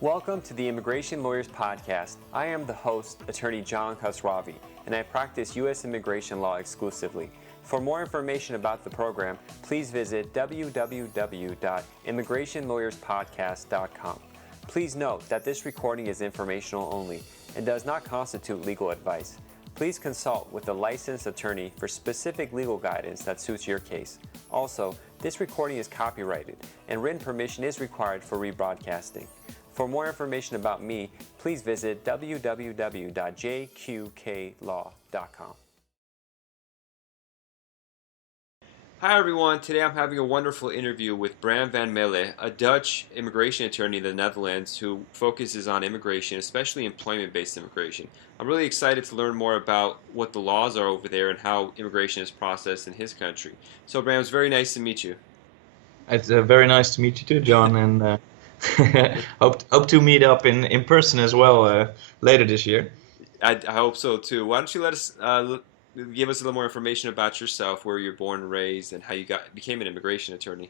Welcome to the Immigration Lawyers Podcast. I am the host, Attorney John Khosravi, and I practice U.S. immigration law exclusively. For more information about the program, please visit www.immigrationlawyerspodcast.com. Please note that this recording is informational only and does not constitute legal advice. Please consult with a licensed attorney for specific legal guidance that suits your case. Also, this recording is copyrighted and written permission is required for rebroadcasting. For more information about me, please visit www.jqqlaw.com. Hi everyone, today I'm having a wonderful interview with Bram van Melle, a Dutch immigration attorney in the Netherlands who focuses on immigration, especially employment-based immigration. I'm really excited to learn more about what the laws are over there and how immigration is processed in his country. So Bram, it's very nice to meet you. It's very nice to meet you too, John, and hope to meet up in person as well later this year. I hope so too. Why don't you let us give us a little more information about yourself, where you're born and raised, and how you became an immigration attorney.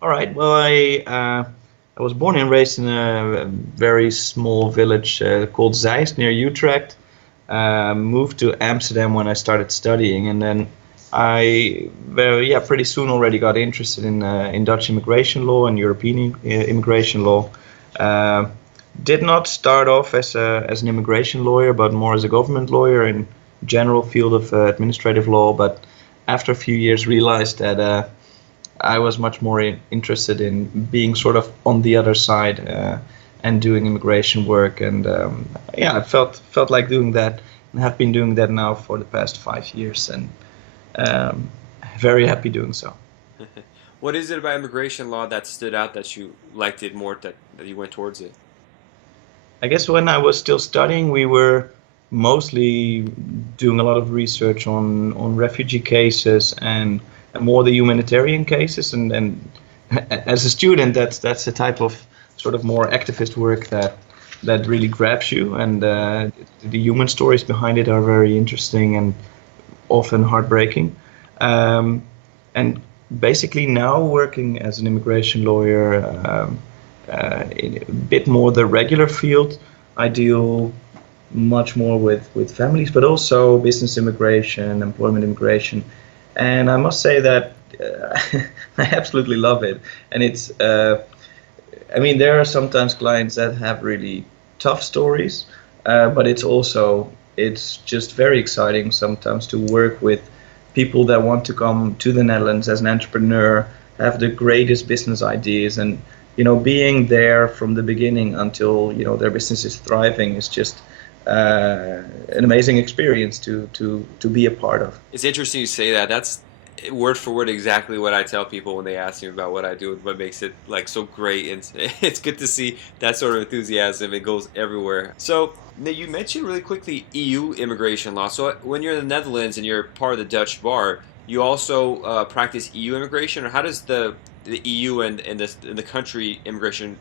All right. Well, I was born and raised in a very small village called Zeist near Utrecht. Moved to Amsterdam when I started studying, and then I pretty soon already got interested in Dutch immigration law and European immigration law. Did not start off as an immigration lawyer, but more as a government lawyer in general field of administrative law. But after a few years, realized that I was much more interested in being sort of on the other side and doing immigration work. And I felt like doing that, and have been doing that now for the past 5 years, and very happy doing so. What is it about immigration law that stood out, that you liked it more, that you went towards it? I guess when I was still studying, we were mostly doing a lot of research on refugee cases and more the humanitarian cases. And as a student, that's the type of sort of more activist work that really grabs you. And the human stories behind it are very interesting and often heartbreaking. And basically now working as an immigration lawyer, in a bit more the regular field, I deal much more with families, but also business immigration, employment immigration. And I must say that I absolutely love it. And it's, there are sometimes clients that have really tough stories, but it's just very exciting sometimes to work with people that want to come to the Netherlands as an entrepreneur, have the greatest business ideas, and being there from the beginning until their business is thriving is just an amazing experience to be a part of. It's interesting you say that. That's word for word exactly what I tell people when they ask me about what I do and what makes it like so great. And it's good to see that sort of enthusiasm. It goes everywhere. So you mentioned really quickly EU immigration law. So when you're in the Netherlands and you're part of the Dutch bar, you also practice EU immigration, or how does the EU and the country immigration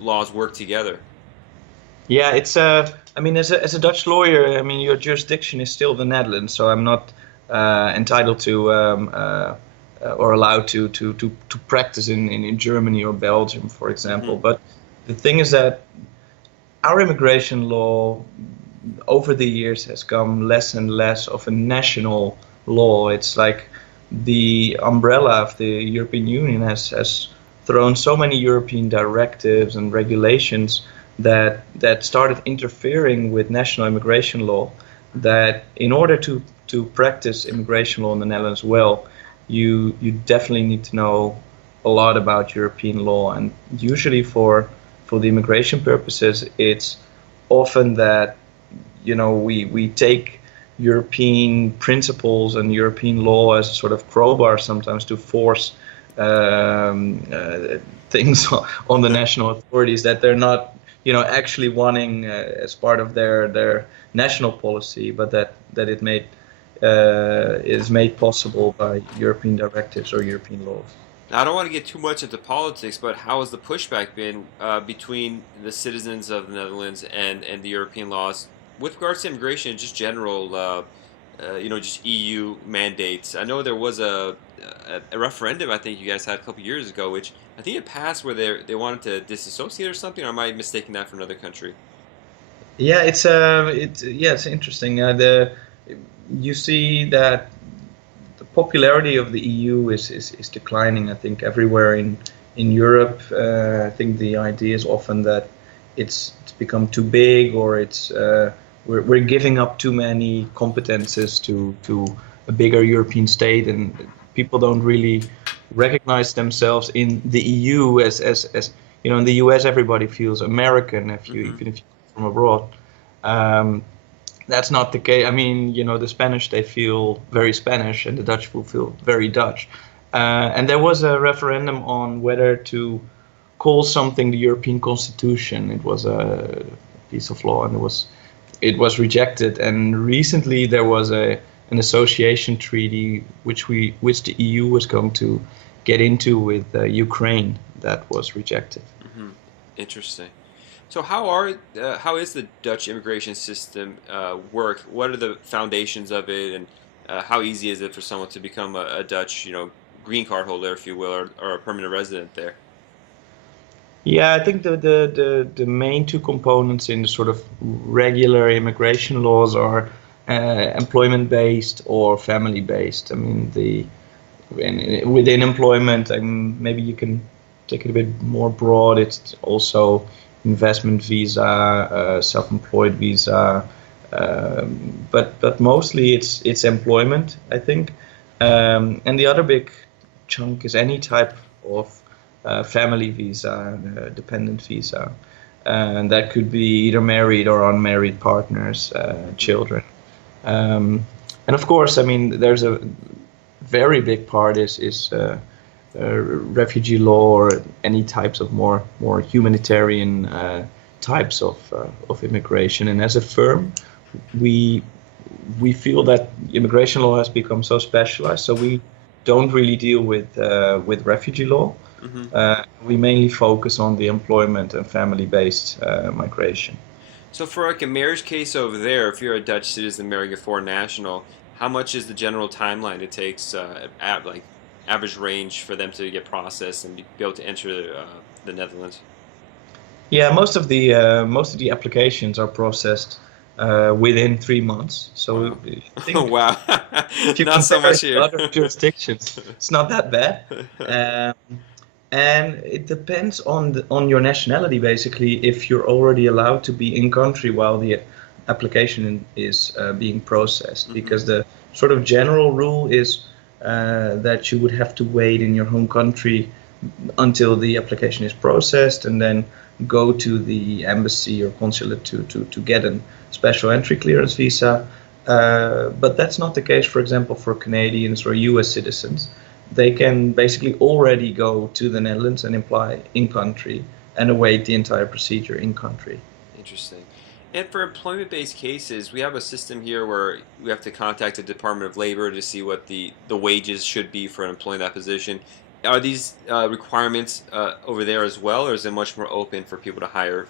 laws work together? Yeah, it's as a Dutch lawyer, your jurisdiction is still the Netherlands, so I'm not entitled to or allowed to practice in Germany or Belgium, for example. Mm-hmm. But the thing is that our immigration law over the years has come less and less of a national law. It's like the umbrella of the European Union has thrown so many European directives and regulations that started interfering with national immigration law, that in order to practice immigration law in the Netherlands well, you definitely need to know a lot about European law. And usually for the immigration purposes, it's often that we take European principles and European law as a sort of crowbar sometimes to force things on the national authorities that they're not actually wanting as part of their national policy, but that it is made possible by European directives or European laws. Now, I don't want to get too much into politics, but how has the pushback been between the citizens of the Netherlands and the European laws with regards to immigration and just general just EU mandates. I know there was a referendum I think you guys had a couple years ago, which I think it passed where they wanted to disassociate or something. Or am I mistaking that for another country? Yeah, it's interesting. The You see that the popularity of the EU is declining. I think everywhere in Europe. I think the idea is often that it's become too big, or we're giving up too many competences to a bigger European state, and people don't really recognize themselves in the EU as in the US everybody feels American if you Hmm. even if you come from abroad. Um, that's not the case. I mean, the Spanish, they feel very Spanish, and the Dutch will feel very Dutch. And there was a referendum on whether to call something the European Constitution. It was a piece of law, and it was rejected. And recently there was an association treaty which the EU was going to get into with Ukraine, that was rejected. Hmm. Interesting. So how is the Dutch immigration system work? What are the foundations of it, and how easy is it for someone to become a Dutch, green card holder, if you will, or a permanent resident there? Yeah, I think the main two components in the sort of regular immigration laws are employment based or family based. I mean, within employment, maybe you can take it a bit more broad. It's also investment visa, self-employed visa, but mostly it's employment, I think. And the other big chunk is any type of family visa, dependent visa, and that could be either married or unmarried partners, Hmm. children. Um, and of course, I mean, there's a very big part refugee law, or any types of more humanitarian types of immigration. And as a firm, we we feel that immigration law has become so specialized, so we don't really deal with refugee law. Hmm. We mainly focus on the employment and family-based migration. So for like a marriage case over there, if you're a Dutch citizen marrying a foreign national, how much is the general timeline it takes, like average range for them to get processed and be able to enter the Netherlands? Yeah, most of the applications are processed within 3 months. So Wow. I think Wow. if you Not so compare much it to here. other jurisdictions, it's not that bad. And it depends on your nationality, basically, if you're already allowed to be in country while the application is being processed. Hmm. Because the sort of general rule is that you would have to wait in your home country until the application is processed, and then go to the embassy or consulate to get a special entry clearance visa. But that's not the case, for example, for Canadians or US citizens. They can basically already go to the Netherlands and apply in country and await the entire procedure in country. Interesting. And for employment-based cases, we have a system here where we have to contact the Department of Labor to see what the wages should be for employing that position. Are these requirements over there as well, or is it much more open for people to hire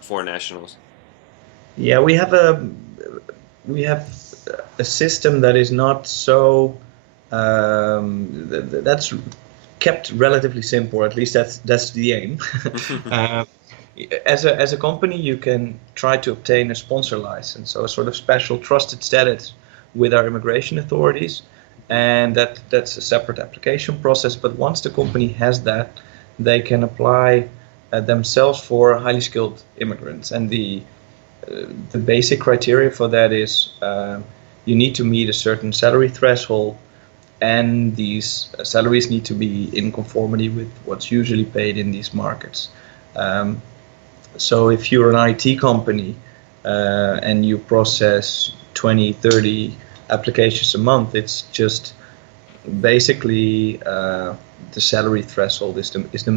foreign nationals? Yeah, we have a system that is not so that's kept relatively simple. At least that's the aim. um, as a company, you can try to obtain a sponsor license, so a sort of special trusted status with our immigration authorities, and that's a separate application process. But once the company has that, they can apply themselves for highly skilled immigrants, and the basic criteria for that is you need to meet a certain salary threshold, and these salaries need to be in conformity with what's usually paid in these markets. Um, so if you're an IT company and you process 20, 30 applications a month, it's just basically the salary threshold uh, is the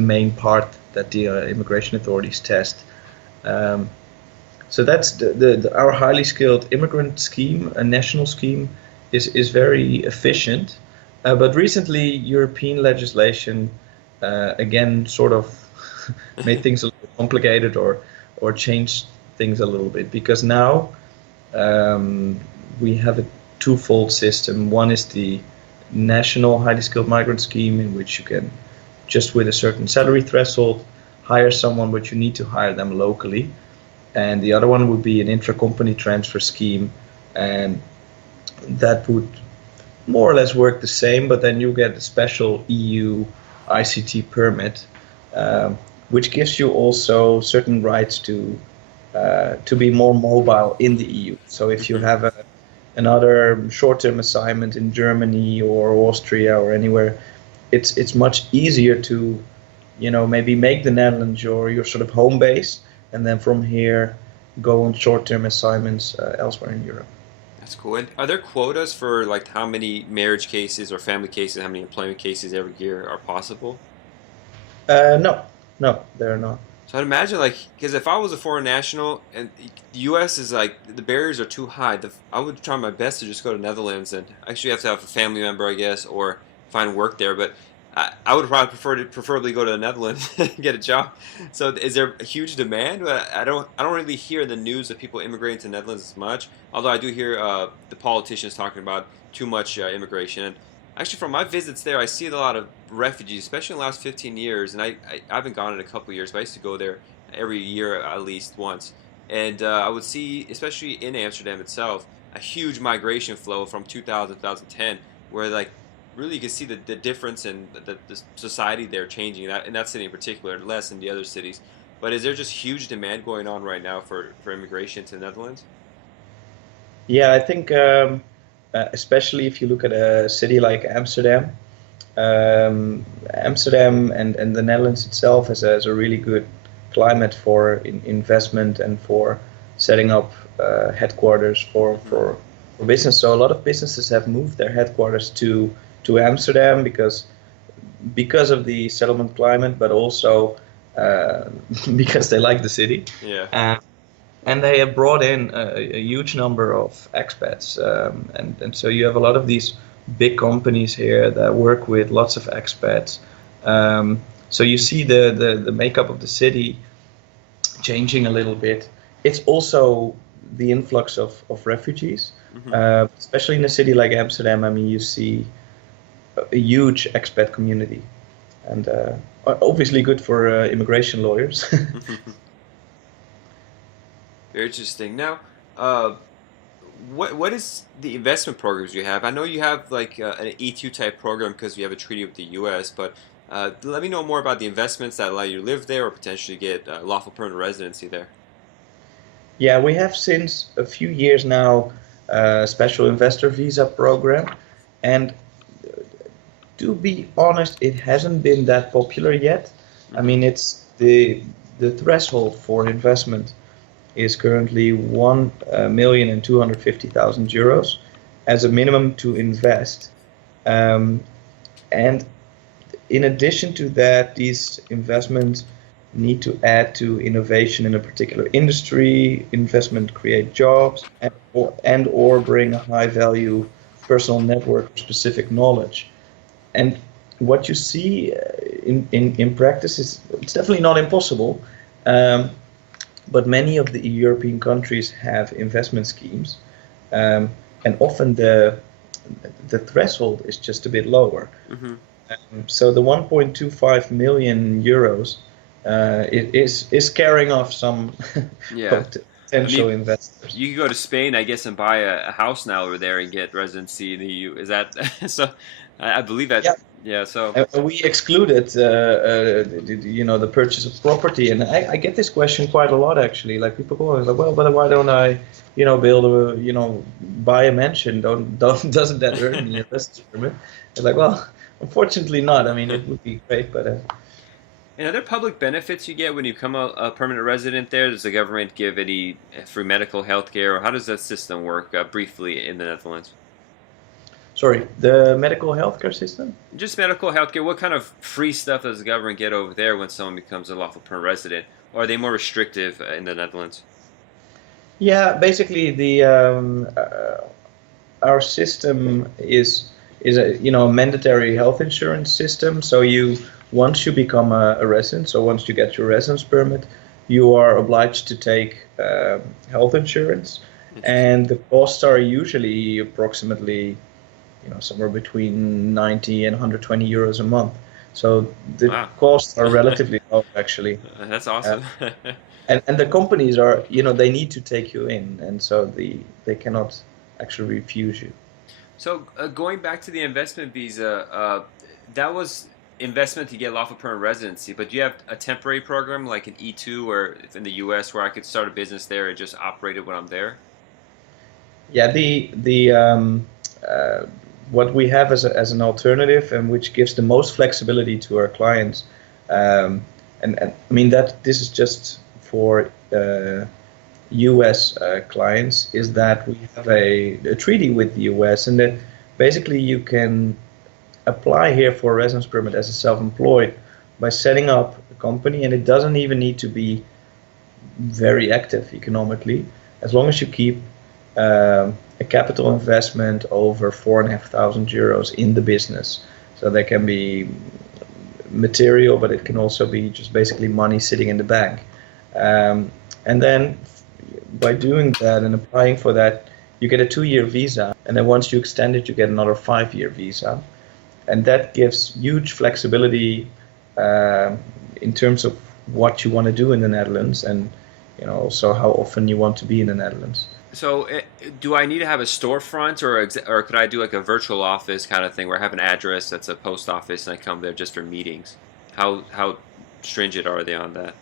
main part that the immigration authorities test. Um, so that's our highly skilled immigrant scheme, a national scheme, is very efficient. But recently, European legislation again sort of made things a little complicated, or changed things a little bit, because now Um, we have a twofold system. One is the national highly skilled migrant scheme, in which you can, just with a certain salary threshold, hire someone, but you need to hire them locally. And the other one would be an intra-company transfer scheme, and that would more or less work the same, but then you get a special EU ICT permit, which gives you also certain rights to be more mobile in the EU. So if you Hmm. have another short-term assignment in Germany or Austria or anywhere, it's much easier to, maybe make the Netherlands your sort of home base, and then from here go on short-term assignments elsewhere in Europe. That's cool. And are there quotas for like how many marriage cases or family cases, how many employment cases every year are possible? No, no, they're not. So I'd imagine like because if I was a foreign national and the U.S. is like the barriers are too high, I would try my best to just go to Netherlands and actually have to have a family member, I guess, or find work there. But I would probably preferably go to the Netherlands and get a job. So is there a huge demand? I don't really hear in the news of people immigrating to the Netherlands as much. Although I do hear the politicians talking about too much immigration. And actually, from my visits there, I see a lot of refugees, especially in the last 15 years. And I haven't gone in a couple of years, but I used to go there every year at least once. And I would see, especially in Amsterdam itself, a huge migration flow from 2000 2010, where like really you can see the difference in the society there changing that in that city in particular, less in the other cities. But is there just huge demand going on right now for immigration to the Netherlands? Yeah, I think especially if you look at a city like Amsterdam, Amsterdam and the Netherlands itself has a really good climate for investment and for setting up headquarters Hmm. for business. So a lot of businesses have moved their headquarters to Amsterdam because of the settlement climate, but also uh, because they like the city. Yeah. Uh, and they have brought in a huge number of expats, and so you have a lot of these big companies here that work with lots of expats. Um, so you see the makeup of the city changing a little bit. It's also the influx of refugees, Hmm. especially in a city like Amsterdam. I mean, you see a huge expat community, and obviously good for immigration lawyers. Very interesting. Now, uh, what is the investment programs you have? I know you have like an E2 type program because you have a treaty with the U.S., but let me know more about the investments that allow you to live there or potentially get lawful permanent residency there. Yeah, we have since a few years now a special investor visa program, and to be honest, it hasn't been that popular yet. I Hmm. mean, it's the threshold for investment is currently 1,250,000 euros as a minimum to invest. Um, and in addition to that, these investments need to add to innovation in a particular industry, investment create jobs, and or bring a high value personal network or specific knowledge. And what you see in practice is it's definitely not impossible, um, but many of the European countries have investment schemes, um, and often the threshold is just a bit lower. Hmm. So the 1.25 million euros is scaring off some Yeah. I potential mean, investors. you can go to Spain, I guess, and buy a house now over there and get residency in the EU. Is that so? I believe that. Yeah, Yeah. So. and we excluded the purchase of property, and I get this question quite a lot actually. Like people go like, well, but why don't I, build a, buy a mansion? Don't doesn't that earn me a residence permit? It's like, well, unfortunately not. I mean, it would be great, but And are there public benefits you get when you become a permanent resident there? Does the government give any free medical health care, or how does that system work briefly in the Netherlands? sorry, the medical healthcare system. Just medical health care. What kind of free stuff does the government get over there when someone becomes a lawful permanent resident? Or are they more restrictive in the Netherlands? Yeah, basically our system is a mandatory health insurance system. So you once you become a resident, so once you get your residence permit, you are obliged to take health insurance, Interesting. and the costs are usually approximately, somewhere between 90 and 120 euros a month. So the Wow. costs are relatively low, actually. That's Uh, awesome. and the companies are, they need to take you in, and so they cannot actually refuse you. So going back to the investment visa, that was investment to get lawful permanent residency. But do you have a temporary program like an E2 or in the U.S. where I could start a business there and just operate it when I'm there? Yeah, uh, what we have as an alternative, and which gives the most flexibility to our clients, and I mean that this is just for U.S. Clients, is Hmm. that we have a treaty with the U.S. and that basically you can apply here for a residence permit as a self-employed by setting up a company, and it doesn't even need to be very active economically, as long as you keep a capital investment over 4,500 euros in the business. So that can be material, but it can also be just basically money sitting in the bank. Um, and then by doing that and applying for that, you get a 2-year visa. And then once you extend it, you get another 5-year visa. And that gives huge flexibility um in terms of what you want to do in the Netherlands, and also how often you want to be in the Netherlands. So do I need to have a storefront or could I do like a virtual office kind of thing where I have an address that's a post office and I come there just for meetings? How stringent are they on that?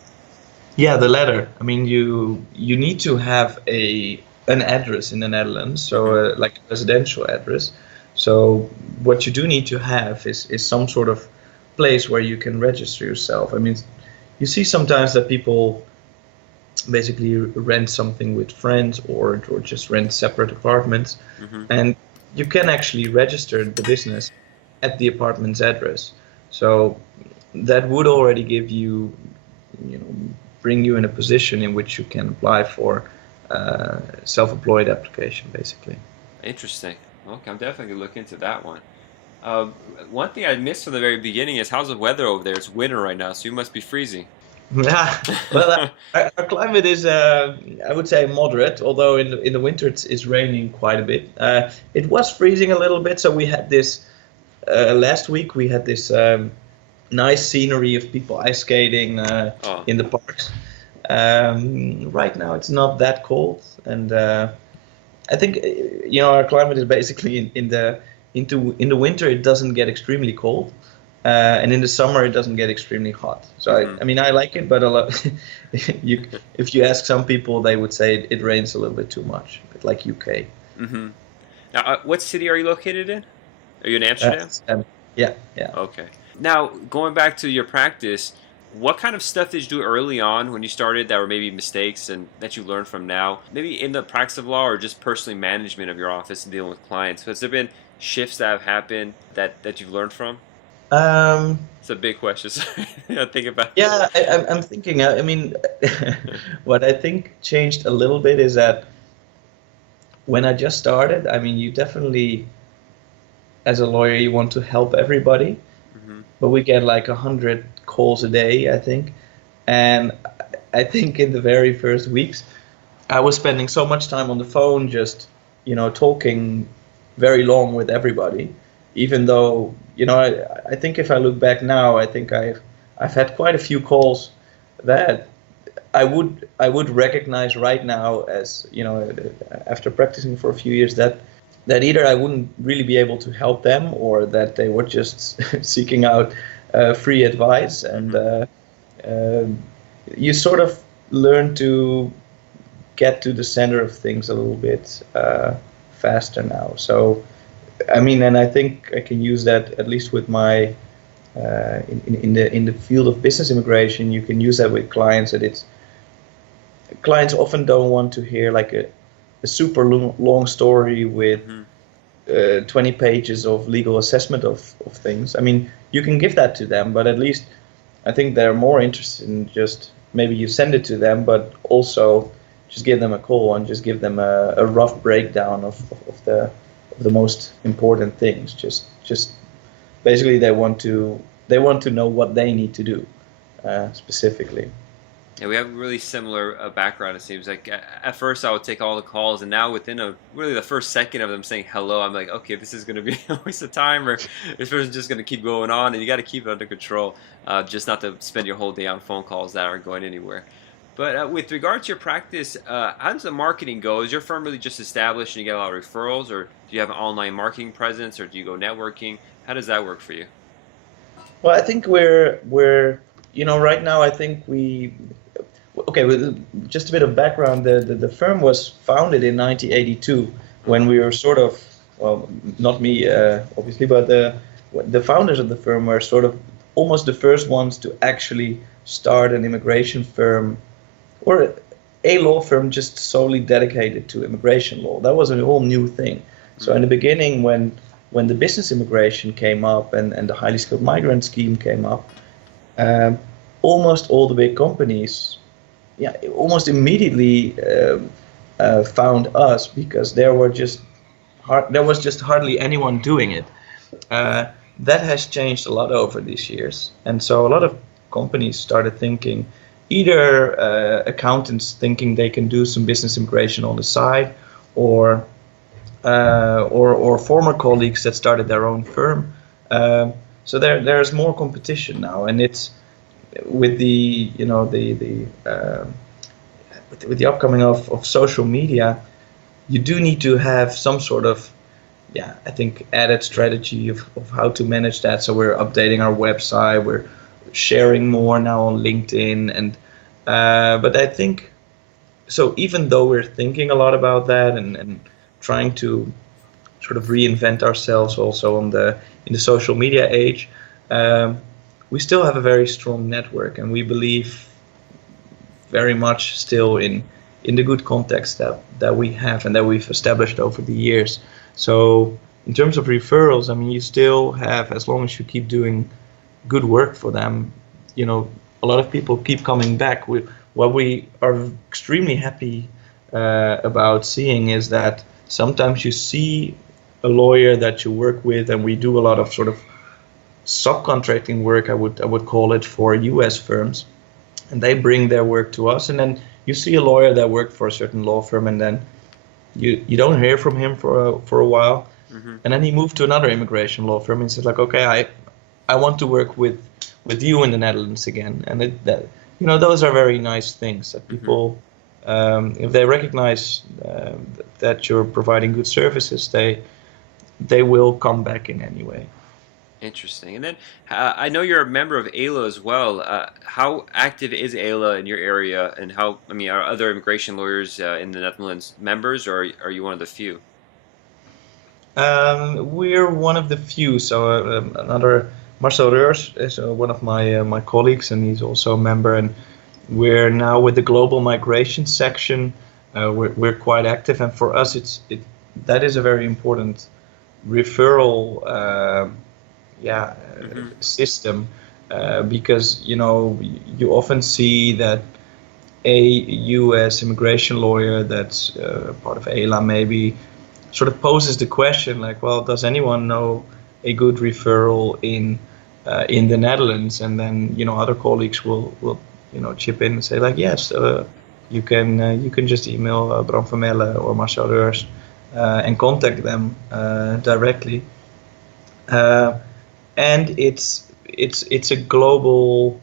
Yeah, the latter. I mean, you need to have an address in the Netherlands, so Hmm. like a residential address. So what you do need to have is some sort of place where you can register yourself. I mean, you see sometimes that people basically rent something with friends, or just rent separate apartments, Hmm. and you can actually register the business at the apartment's address. So that would already give you, you know, bring you in a position in which you can apply for self-employed application, basically. Interesting. Okay, I'm definitely gonna look into that one. Uh, One thing I missed from the very beginning is how's the weather over there? It's winter right now, so you must be freezing. Yeah, well, our climate is, I would say, moderate. Although in the winter it's raining quite a bit. It was freezing a little bit, so we had this last week. We had this nice scenery of people ice skating Oh, in the parks. Right now it's not that cold, and I think our climate is basically in the winter it doesn't get extremely cold, and in the summer it doesn't get extremely hot. So mm-hmm, I mean I like it, but a lot you if you ask some people, they would say it rains a little bit too much, a bit like UK. mm-hmm. Now, what city are you located in? Are you in Uh, Amsterdam? um, yeah, yeah. Okay. Now, going back to your practice, what kind of stuff did you do early on when you started that were maybe mistakes and that you learned from now? Maybe in the practice of law or just personally management of your office and dealing with clients. Has there been shifts that have happened that you've learned from? Um, It's a big question. Sorry. I think about yeah, I'm thinking. I mean, it. what I think changed a little bit is that when I just started, I mean, you definitely, as a lawyer, you want to help everybody, Hmm. but we get like 100 calls a day, I think. And I think in the very first weeks, I was spending so much time on the phone, just talking very long with everybody. Even though I think if I look back now, I think I've had quite a few calls that I would recognize right now as after practicing for a few years, that either I wouldn't really be able to help them, or that they were just seeking out free advice. And Hmm. um you sort of learn to get to the center of things a little bit faster now. So I mean, and I think I can use that at least with my in the field of business immigration. You can use that with clients. That it's clients often don't want to hear like a super long story with Hmm. 20 pages of legal assessment of things. I mean, you can give that to them, but at least I think they're more interested in just maybe you send it to them, but also just give them a call and just give them a rough breakdown of the most important things. Just basically they want to know what they need to do specifically. Yeah, we have a really similar background. It seems like at first I would take all the calls, and now within a really the first second of them saying hello, I'm like, okay, this is going to be a waste of time, or this person's just going to keep going on, and you got to keep it under control, just not to spend your whole day on phone calls that aren't going anywhere. But with regard to your practice, how does the marketing go? Is your firm really just established and you get a lot of referrals, or do you have an online marketing presence, or do you go networking? How does that work for you? Well, I think we're right now I think we okay, well, just a bit of background. The firm was founded in 1982 when Hmm. we were sort of, well, not me, obviously, but the founders of the firm were sort of almost the first ones to actually start an immigration firm or a law firm just solely dedicated to immigration law. That was a whole new thing. So in Hmm. the beginning, when the business immigration came up and the highly skilled migrant scheme came up, um, almost all the big companies, yeah, almost immediately found us because there was just hardly anyone doing it. Uh, that has changed a lot over these years, and so a lot of companies started thinking, either accountants thinking they can do some business immigration on the side, or or former colleagues that started their own firm. So there's more competition now, and it's with the with the upcoming of social media, you do need to have some sort of, yeah, I think, added strategy of how to manage that. So we're updating our website, we're sharing more now on LinkedIn, and but I think so. Even though we're thinking a lot about that and trying to sort of reinvent ourselves also on the in the social media age, um, we still have a very strong network, and we believe very much still in the good context that we have and that we've established over the years. So in terms of referrals, I mean, you still have, as long as you keep doing good work for them, a lot of people keep coming back. What we are extremely happy about seeing is that sometimes you see a lawyer that you work with, and we do a lot of sort of subcontracting work, I would call it, for US firms, and they bring their work to us, and then you see a lawyer that worked for a certain law firm, and then you don't hear from him for a while, Hmm. and then he moved to another immigration law firm and says like, okay, I want to work with you in the Netherlands again, and those are very nice things that Hmm. people, if they recognize that you're providing good services, they will come back in any way. Interesting. And then I know you're a member of AILA as well. How active is AILA in your area, and I mean, are other immigration lawyers in the Netherlands members, or are you one of the few? We're one of the few. So another Marcel Reurs is one of my colleagues, and he's also a member. And we're now with the global migration section. We're quite active, and for us, that is a very important referral, yeah, Hmm. system, because you often see that a U.S. immigration lawyer that's part of AILA maybe sort of poses the question like, well, does anyone know a good referral in the Netherlands? And then other colleagues will chip in and say like, yes, you can just email Bram van Melle or Marcel Reurs and contact them directly. Uh, and it's a global,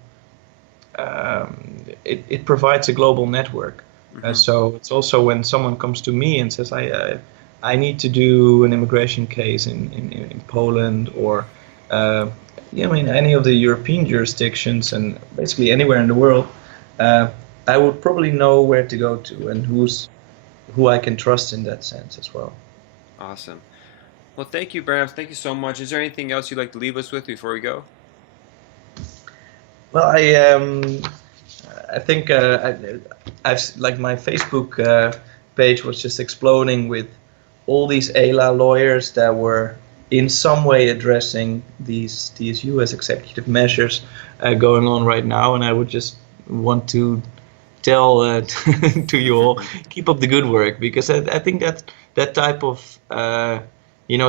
it provides a global network. Hmm. So it's also when someone comes to me and says, I need to do an immigration case in Poland, or in any of the European jurisdictions, and basically anywhere in the world, uh, I would probably know where to go to and who I can trust in that sense as well. Awesome. Well, thank you, Bram. Thank you so much. Is there anything else you'd like to leave us with before we go? Well, I think I've like my Facebook page was just exploding with all these ALA lawyers that were in some way addressing these U.S. executive measures going on right now, and I would just want to tell to you all, keep up the good work, because I think that type of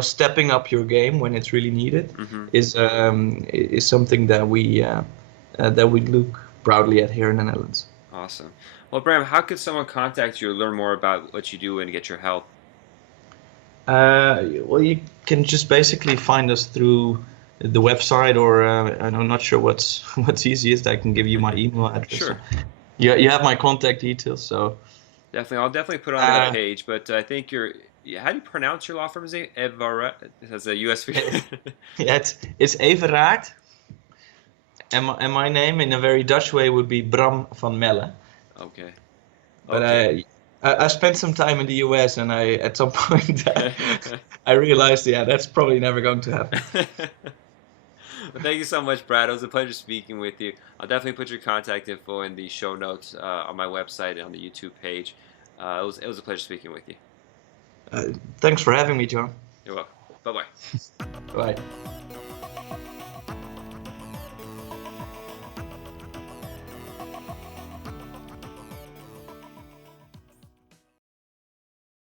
stepping up your game when it's really needed Hmm. is something that we look proudly at here in the Netherlands. Awesome. Well, Bram, how could someone contact you or learn more about what you do and get your help? Well, you can just basically find us through the website, or I'm not sure what's what's easiest. I can give you my email address. Sure. You have my contact details, so Definitely. I'll definitely put it on the uh, page, but I think yeah, how do you pronounce your law firm's name? Evara. It has a US. yeah, it's Everaard, and my name in a very Dutch way would be Bram van Melle. Okay. But Okay. I spent some time in the US, and I at some point I realized, yeah, that's probably never going to happen. Well, thank you so much, Brad. It was a pleasure speaking with you. I'll definitely put your contact info in the show notes on my website and on the YouTube page. It was a pleasure speaking with you. Thanks for having me, John. You're welcome. Bye bye. Bye.